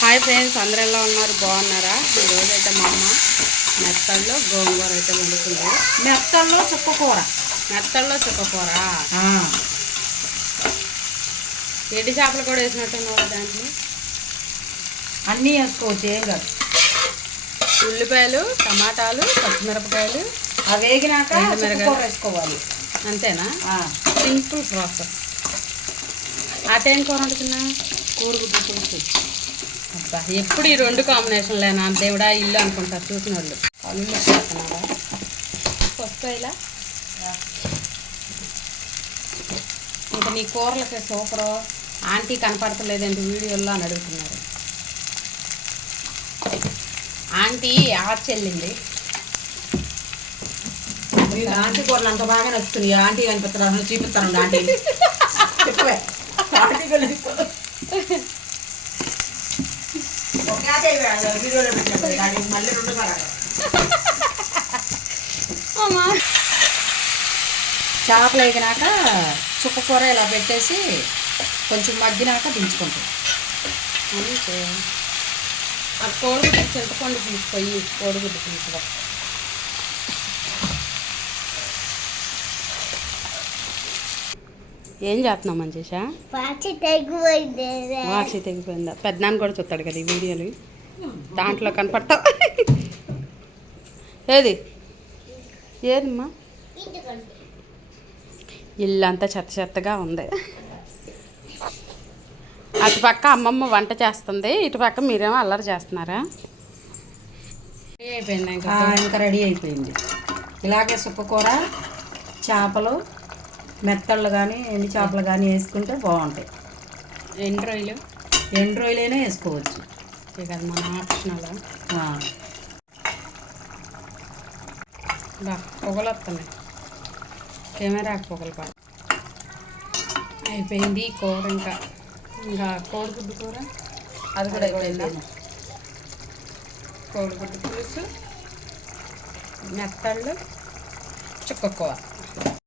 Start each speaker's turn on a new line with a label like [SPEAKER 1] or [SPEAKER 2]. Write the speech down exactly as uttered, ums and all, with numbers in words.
[SPEAKER 1] Hi friends, అందరూ ఎలా ఉన్నారు? బాగున్నారా? ఈరోజైతే మా అమ్మ మెత్తల్లో గోంగూర అయితే వండుతుంది.
[SPEAKER 2] మెత్తల్లో చుక్కకూర.
[SPEAKER 1] మెత్తల్లో చుక్కకూర ఎండి చేపలు కూడా వేసినట్టున్నావు దాంట్లో.
[SPEAKER 2] అన్నీ వేసుకోవచ్చు, ఏం కాదు.
[SPEAKER 1] ఉల్లిపాయలు, టమాటాలు, పచ్చిమిరపకాయలు
[SPEAKER 2] అవి వేగినాక చుక్కకూర వేసుకోవాలి.
[SPEAKER 1] అంతేనా? Simple process. ఆ టైం కూర వండుతున్నా
[SPEAKER 2] కోడిగుడ్డు పులుసు.
[SPEAKER 1] అబ్బా, ఎప్పుడు ఈ రెండు కాంబినేషన్లేనా దేవుడా ఇల్లు అనుకుంటారు చూసిన వాళ్ళు. అల్లు వేస్తున్నారా ఫస్ట్ ఇలా. ఇంకా నీ కూరలకి సూపరు. ఆంటీ కనపడతలేదండి వీడియోలో అని అడుగుతున్నారు. ఆంటీ ఆర్చ్ వెళ్ళింది.
[SPEAKER 2] ఆంటీ కూరలు అంత బాగా నచ్చుతుంది. ఆంటీ కనిపిస్తాను చూపిస్తాను. ఆంటీ చెప్పవే. ఆంటీ మళ్ళీ రెండు చేపలు వేగినాక చుక్కకూర ఇలా పెట్టేసి కొంచెం మగ్గినాక దించుకుంటాం.
[SPEAKER 1] అంతే. ఆ కోడిగుడ్డు చింతపండు తీసుకొని కోడిగుడ్డు తీసుకురా. ఏం చేస్తున్నావు మంచిషా?
[SPEAKER 3] వాచి తెగిపోయింది.
[SPEAKER 1] వాచి తెగిపోయిందా? పెద్దనాన్న కూడా చూస్తాడు కదా ఈ వీడియోలు, దాంట్లో కనపడతావు. ఏది ఏదమ్మా? ఇల్లు అంతా చెత్త చెత్తగా ఉంది. అటుపక్క అమ్మమ్మ వంట చేస్తుంది, ఇటుపక్క మీరేమో అల్లరి చేస్తున్నారా? అయిపోయింది ఇంకా
[SPEAKER 2] ఇంకా రెడీ అయిపోయింది. ఇలాగే చుక్కకూర, చేపలు, మెత్తళ్ళు కానీ ఎండు చేపలు కానీ వేసుకుంటే బాగుంటాయి.
[SPEAKER 1] ఎండు రొయ్యలు
[SPEAKER 2] ఎండు రొయ్యలైనా వేసుకోవచ్చు.
[SPEAKER 1] ఇక అది మన ఆప్షనల్. బా పొగలు వస్తున్నాయి, కెమెరాకి పొగలు పడ. అయిపోయింది కూర. ఇంకా ఇంకా కోడిగుడ్డు కూర అది కూడా అయిపోయిందా? కోడిగుడ్డు పులుసు, మెత్తళ్ళు, చుక్క కూర.